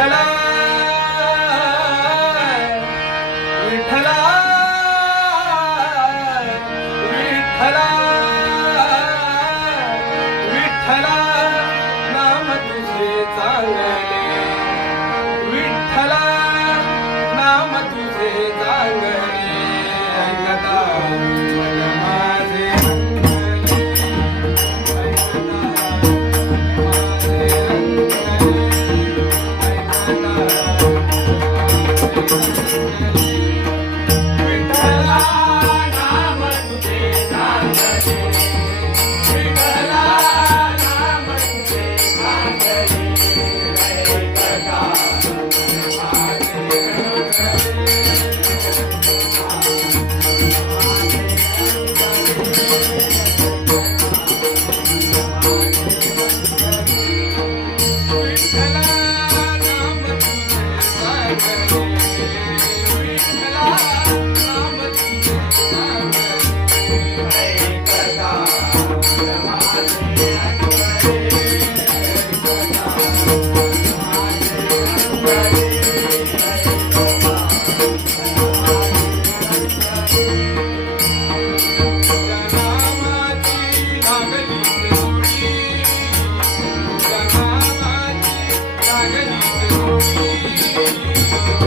Hello.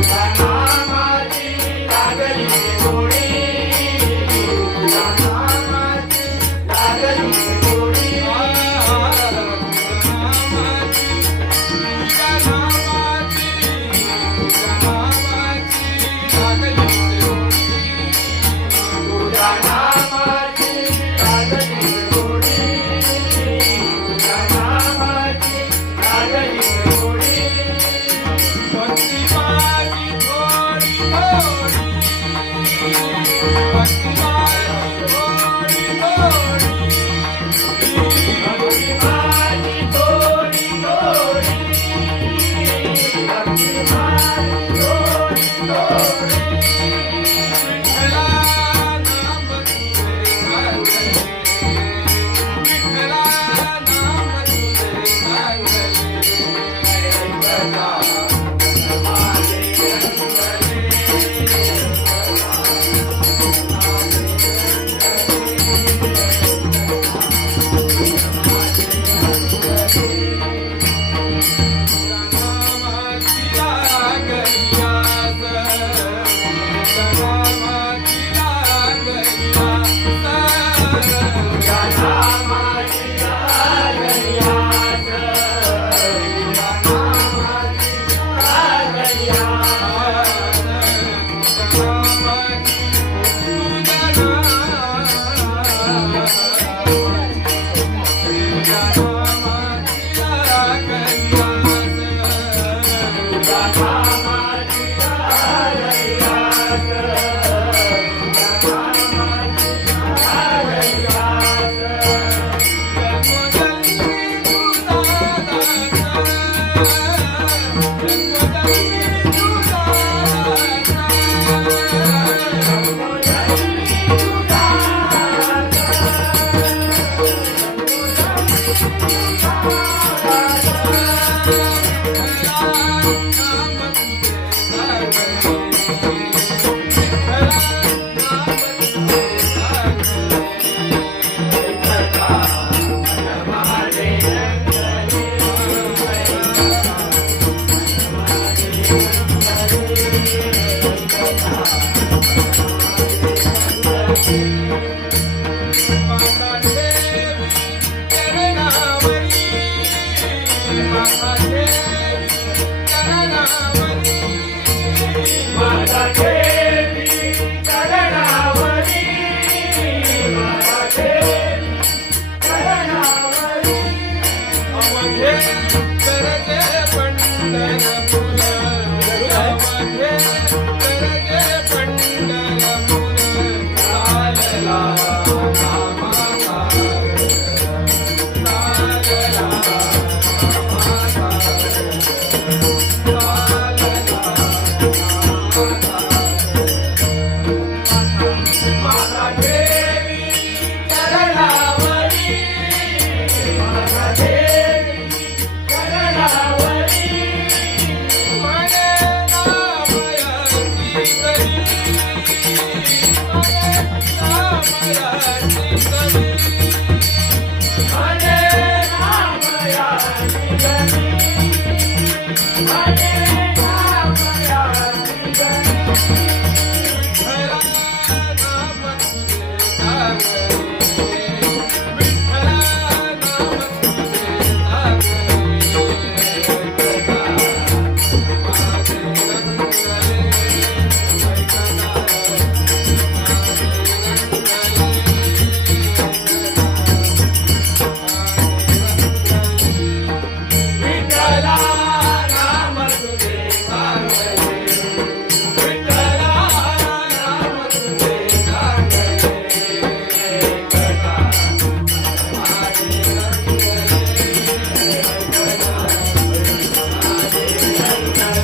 Thank you.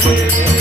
Thank you.